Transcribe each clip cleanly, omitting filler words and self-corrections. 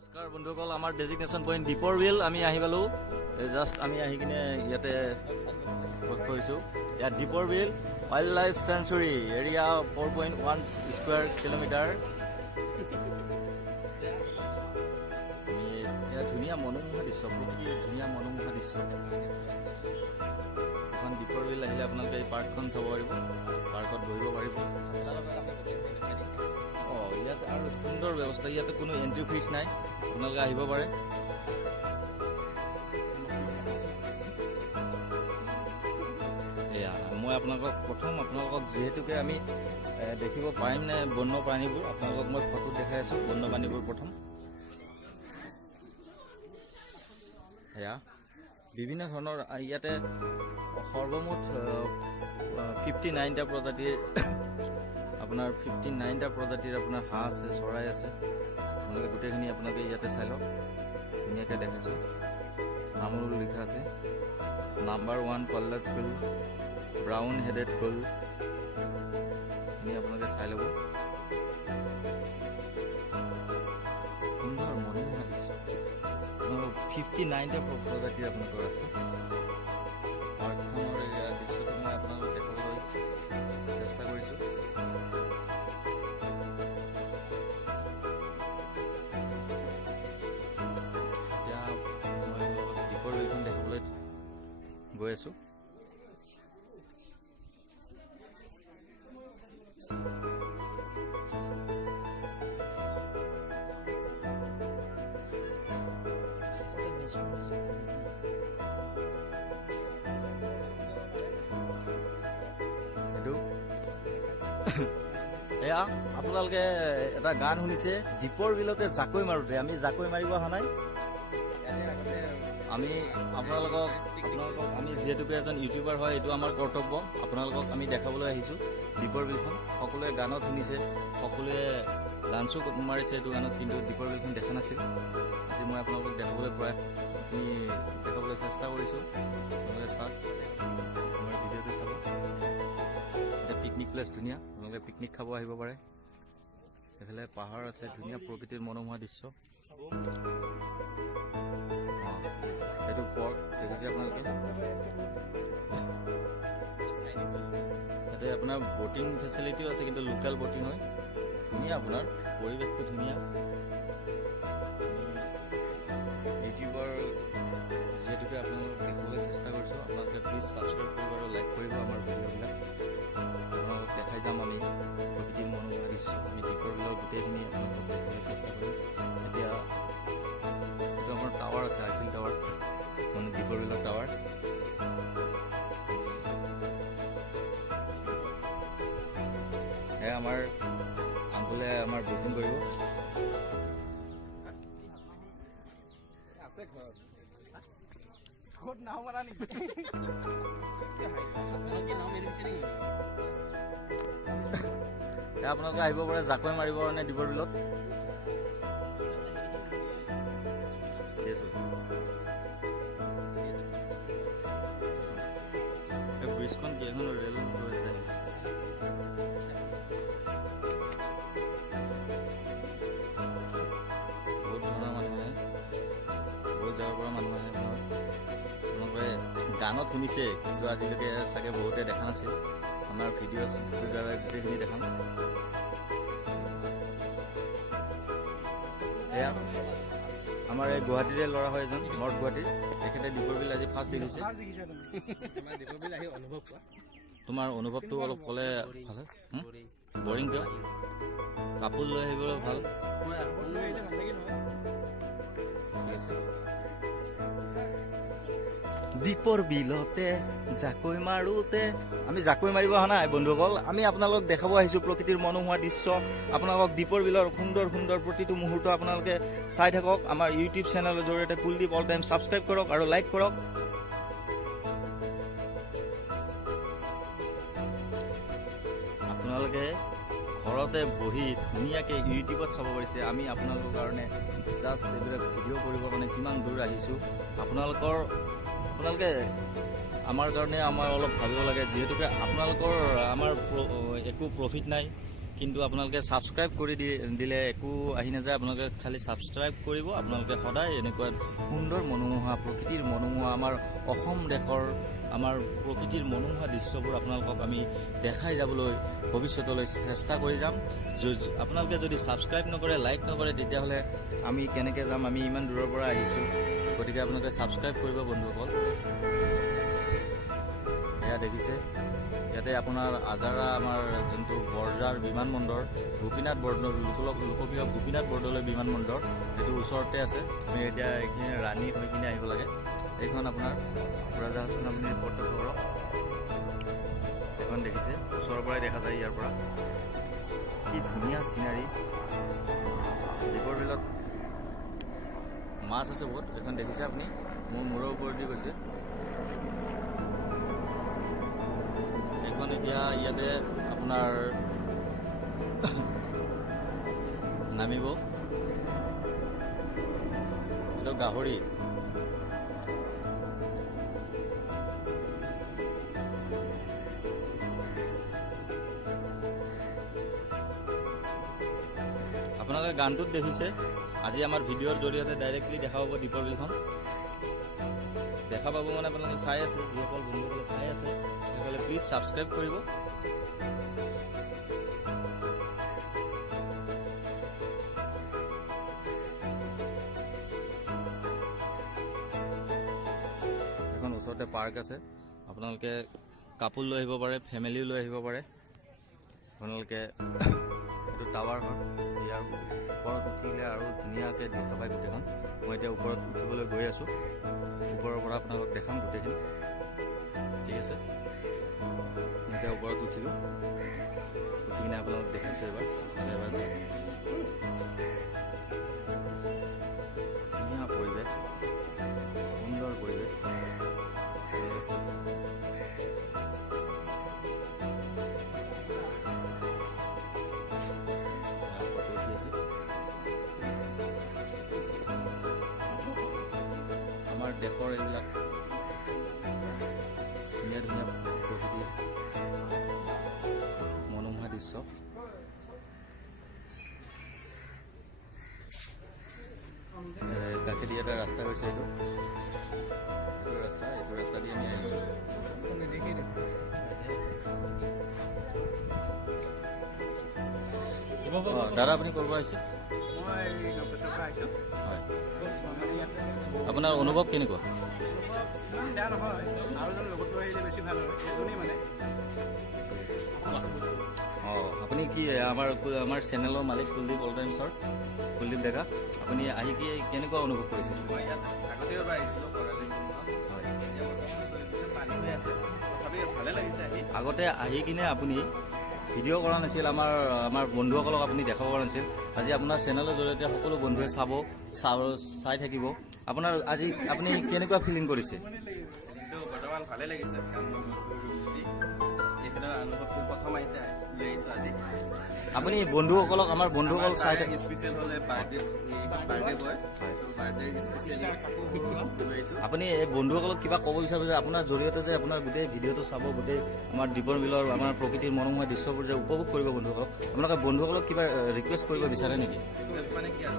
নমস্কাৰ বন্ধুসকল, আমাৰ ডেজিগনেশ্যন পইণ্ট দীপৰ বিল আমি আহি পালোঁ। জাষ্ট আমি আহি কিনে ইয়াতে কৰিছোঁ। ইয়াত Deepor Beel wildlife sanctuary area 4.1 square kilometre. ইয়াত ধুনীয়া মনোমোহা দৃশ্য, প্ৰকৃতিৰ ধুনীয়া মনোমোহা দৃশ্য। এখন দীপৰ বিল আহিলে আপোনালোকে এই পাৰ্কখন চাব পাৰিব, পাৰ্কত বহিব পাৰিব। ইয়াত আৰু সুন্দৰ ব্যৱস্থা, ইয়াতে কোনো এণ্ট্ৰি ফিজ নাই, আপোনালোকে আহিব পাৰে। এয়া মই আপোনালোকক যিহেতুকে আমি দেখিব পাৰিম নে বন্য প্ৰাণীবোৰ, আপোনালোকক মই ফটোত দেখাই আছোঁ বন্য প্ৰাণীবোৰ। প্ৰথম এয়া বিভিন্ন ধৰণৰ, ইয়াতে সৰ্বমুঠ 59টা প্ৰজাতিৰ আপোনাৰ 59টা প্ৰজাতিৰ আপোনাৰ হাঁহ আছে, চৰাই আছে। আপোনালোকে গোটেইখিনি আপোনালোকে ইয়াতে চাই লওক, ধুনীয়াকৈ দেখাইছোঁ। নামৰো লিখা আছে, নাম্বাৰ 1 পল্লাজ কুল, ব্ৰাউন হেডেড কুল। আপোনালোকে চাই ল'ব, সুন্দৰ মনোমোহা দৃশ্য। 59টা প্ৰজাতিৰ আপোনালোকৰ আছে। পাৰ্কখনৰ এই দৃশ্যটো মই আপোনালোকক দেখাবলৈ চেষ্টা কৰিছোঁ। গৈ আছোঁ। এয়া আপোনালোকে এটা গান শুনিছে, দীপৰ বিলতে জাকৈ মাৰোঁতে। আমি জাকৈ মাৰিব অহা নাই, আমি আপোনালোকক আমি যিহেতুকে এজন ইউটিউবাৰ হয়, এইটো আমাৰ কৰ্তব্য। আপোনালোকক আমি দেখাবলৈ আহিছোঁ দীপৰ বিলখন। সকলোৱে গানত শুনিছে, সকলোৱে ডান্সো মাৰিছে এইটো গানত, কিন্তু দীপৰ বিলখন দেখা নাছিল। আজি মই আপোনালোকক দেখাবলৈ চেষ্টা কৰিছোঁ। আপোনালোকে চাওক, আমাৰ ভিডিঅ'টো চাব। এতিয়া পিকনিক প্লেচ ধুনীয়া, আপোনালোকে পিকনিক খাব আহিব পাৰে। এইফালে পাহাৰ আছে, ধুনীয়া প্ৰকৃতিৰ মনোমোহা দৃশ্য। এইটো পৰ্ক দেখিছে আপোনালোকে। ইয়াতে আপোনাৰ বটিং ফেচিলিটিও আছে, কিন্তু লোকেল বটিং হয়। ধুনীয়া, আপোনাৰ পৰিৱেশটো ধুনীয়া। ইউটিউবৰ যিহেতুকে আপোনালোকক দেখাবলৈ চেষ্টা কৰিছোঁ, আপোনালোকে প্লিজ ছাবস্ক্ৰাইব কৰিব আৰু লাইক কৰিব আমাৰ ভিডিঅ'বিলাক। আপোনালোকক দেখাই যাম আমি প্ৰকৃতিৰ মনোমোহা দৃশ্য। আমি দীপৰ বিলৰ গোটেইখিনি আপোনালোকক দেখাবলৈ চেষ্টা কৰিম। এতিয়া এইটো আমাৰ টাৱাৰ আছে, আইফিল টাৱাৰ, মানে দীপৰ বিলৰ টাৱাৰ। এয়া আমাৰ আংকুলে আমাৰ বুকিং কৰিব। আপোনালোকে আহিব পাৰে জাকৈ মাৰিব কাৰণে দীপৰ বিলত। ব্ৰিজখন কি এখন ৰেল যায়? বহুত ধৰণৰ মানুহ আহে, বহুত জেগাৰ পৰা মানুহ আহে। আপোনালোকে গানত শুনিছে, কিন্তু আজিলৈকে চাগে বহুতে দেখা নাছিল। আমাৰ ভিডিঅ'ৰ দ্বাৰা গোটেইখিনি দেখাম। এয়া আমাৰ এই গুৱাহাটীৰে ল'ৰা হয় এজন, নৰ্থ গুৱাহাটীৰ, তেখেতে দীপৰ বিল আজি ফাৰ্ষ্ট দেখিছে। তোমাৰ অনুভৱটো অলপ ক'লে ভাল হয়। বৰিং কিয়? কাপোৰ লৈ আহিবলৈ ভাল। দীপৰ বিলতে জাকৈ মাৰোঁতে। আমি জাকৈ মাৰিব অহা নাই বন্ধুসকল, আমি আপোনালোকক দেখাব আহিছোঁ প্ৰকৃতিৰ মনোমোহা দৃশ্য। আপোনালোকক দীপৰ বিলৰ সুন্দৰ সুন্দৰ প্ৰতিটো মুহূৰ্ত আপোনালোকে চাই থাকক। আমাৰ ইউটিউব চেনেলৰ জৰিয়তে কুলদীপ অল টাইম ছাবস্ক্ৰাইব কৰক আৰু লাইক কৰক। আপোনালোকে ঘৰতে বহি ধুনীয়াকৈ ইউটিউবত চাব পাৰিছে। আমি আপোনালোকৰ কাৰণে জাষ্ট এইবিলাক ভিডিঅ' কৰিবৰ কাৰণে কিমান দূৰ আহিছোঁ। আপোনালোকে আমাৰ কাৰণে আমাৰ অলপ ভাবিব লাগে, যিহেতুকে আপোনালোকৰ আমাৰ একো প্ৰফিট নাই, কিন্তু আপোনালোকে ছাবস্ক্ৰাইব কৰি দিলে একো আহি নাযায়। আপোনালোকে খালি ছাবস্ক্ৰাইব কৰিব। আপোনালোকে সদায় এনেকুৱা সুন্দৰ মনোমোহা প্ৰকৃতিৰ মনোমোহা আমাৰ অসম দেশৰ আমাৰ প্ৰকৃতিৰ মনোমোহা দৃশ্যবোৰ আপোনালোকক আমি দেখাই যাবলৈ ভৱিষ্যতলৈ চেষ্টা কৰি যাম। আপোনালোকে যদি ছাবস্ক্ৰাইব নকৰে, লাইক নকৰে, তেতিয়াহ'লে আমি কেনেকৈ যাম? আমি ইমান দূৰৰ পৰা আহিছোঁ। গতিকে আপোনালোকে ছাবস্ক্ৰাইব কৰিব বন্ধুসকল। এয়া দেখিছে, ইয়াতে আপোনাৰ আজাৰা আমাৰ যোনটো বৰজাৰ বিমানবন্দৰ, গোপীনাথ লোকপ্ৰিয় গোপীনাথ বৰদলৈ বিমানবন্দৰ, এইটো ওচৰতে আছে। আমি এতিয়া এইখিনি ৰাণী হৈ কিনে আহিব লাগে। এইখন আপোনাৰ উৰাজাহাজখন আপুনি প্ৰত্যক্ষ কৰক। এইখন দেখিছে, ওচৰৰ পৰাই দেখা যায়। ইয়াৰ পৰা কি ধুনীয়া চিনাৰী। দীপৰ বিলত মাছ আছে বহুত। এইখন দেখিছে আপুনি, মোৰ মূৰৰ ওপৰেদি গৈছে। এইখন এতিয়া ইয়াতে আপোনাৰ নামিব। এইটো গাহৰি। আপোনালোকে গানটোত দেখিছে। আজি আমাৰ ভিডিঅ'ৰ জৰিয়তে ডাইৰেক্টলি দেখা পাব দীপৰ বিলখন। দেখা পাব মানে আপোনালোকে চাই আছে, যিসকল বন্ধুসকলে চাই আছে সেইসকলে প্লিজ ছাবস্ক্ৰাইব কৰিব। এখন ওচৰতে পাৰ্ক আছে। আপোনালোকে কাপোৰ লৈ আহিব পাৰে, ফেমিলিও লৈ আহিব পাৰে। আপোনালোকে এইটো টাৱাৰ হয়, ইয়াৰ ওপৰত উঠিলে আৰু ধুনীয়াকৈ দেখা পায় গোটেইখন। মই এতিয়া ওপৰত উঠিবলৈ গৈ আছোঁ। ওপৰৰ পৰা আপোনালোকক দেখাম গোটেইখিনি, ঠিক আছে? মই এতিয়া ওপৰত উঠিলোঁ, উঠি কিনে আপোনালোকক দেখাইছোঁ এবাৰ চাওক। ধুনীয়া পৰিৱেশ, সুন্দৰ পৰিৱেশ। আমাৰ দেশৰ এইবিলাক ধুনীয়া ধুনীয়া প্ৰকৃতিৰ মনোমোহা দৃশ্য। কাষেদি এটা ৰাস্তা গৈছে। এইটো ৰাস্তা দি আমি আহিছোঁ। দাদা আপুনি ক'ৰ পৰা আহিছে? হয়, আপোনাৰ অনুভৱ কেনেকুৱা? আপুনি কি আমাৰ চেনেলৰ মালিক Kuldeep all time sir, Kuldeep Deka, আপুনি আহি কি কেনেকুৱা অনুভৱ কৰিছে? মই ইয়াত আগতে এবাৰ আহিছিলোঁ, ভালে লাগিছে। আগতে আহি কিনে আপুনি ভিডিঅ' কৰা নাছিল, আমাৰ বন্ধুসকলক আপুনি দেখাব পৰা নাছিল। আজি আপোনাৰ চেনেলৰ জৰিয়তে সকলো বন্ধুৱে চাই থাকিব। আপোনাৰ আজি আপুনি কেনেকুৱা ফিলিং কৰিছে? বৰ্তমান ভালে লাগিছে। অনুভৱটো প্ৰথম আহিছে, লৈ আহিছোঁ আজি। আপুনি বন্ধুসকলক, আমাৰ বন্ধুসকল চাই থাকে। স্পেচিয়েল হ'লে বাৰ্থডে বয়, বাৰ্থডে স্পেচিয়েলি লৈ আহিছোঁ। আপুনি এই বন্ধুসকলক কিবা ক'ব বিচাৰিব যে আপোনাৰ জৰিয়তে যে আপোনাৰ গোটেই ভিডিঅ'টো চাব, গোটেই আমাৰ দীপৰ বিলৰ আমাৰ প্ৰকৃতিৰ মনোমোহা দৃশ্যবোৰ যে উপভোগ কৰিব বন্ধুসকলক, আপোনালোকে বন্ধুসকলক কিবা ৰিকুৱেষ্ট কৰিব বিচাৰে নেকি? ৰিকুৱেষ্ট মানে কি আৰু,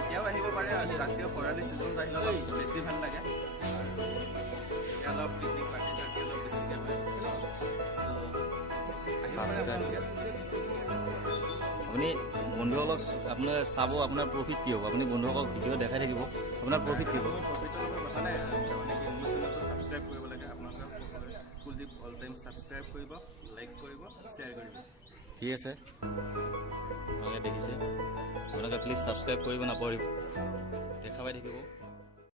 এতিয়াও আহিব পাৰে। তাতকৈ খৰালি ছিজনত আহিলে অলপ বেছি ভাল লাগে। অলপ পিকনিক পাৰ্টি চাৰ্টি অলপ বেছিকৈ হয়। আপুনি বন্ধুসকলক আপোনাৰ চাব, আপোনাৰ প্ৰফিট কি হ'ব? আপুনি বন্ধুসকলক ভিডিঅ' দেখাই থাকিব, আপোনাৰ প্ৰফিট কি হ'ব? প্ৰফিটৰ লগত কথা নাই, মানে কি মোৰ চেনেলটো ছাবস্ক্ৰাইব কৰিব লাগে। আপোনালোকে কুলদীপ অল টাইম ছাবস্ক্ৰাইব কৰিব, লাইক কৰিব, শ্বেয়াৰ কৰিব। ঠিক আছে, আপোনালোকে দেখিছে। আপোনালোকে প্লিজ ছাবস্ক্ৰাইব কৰিব নাপাহৰিব, দেখা পাই থাকিব।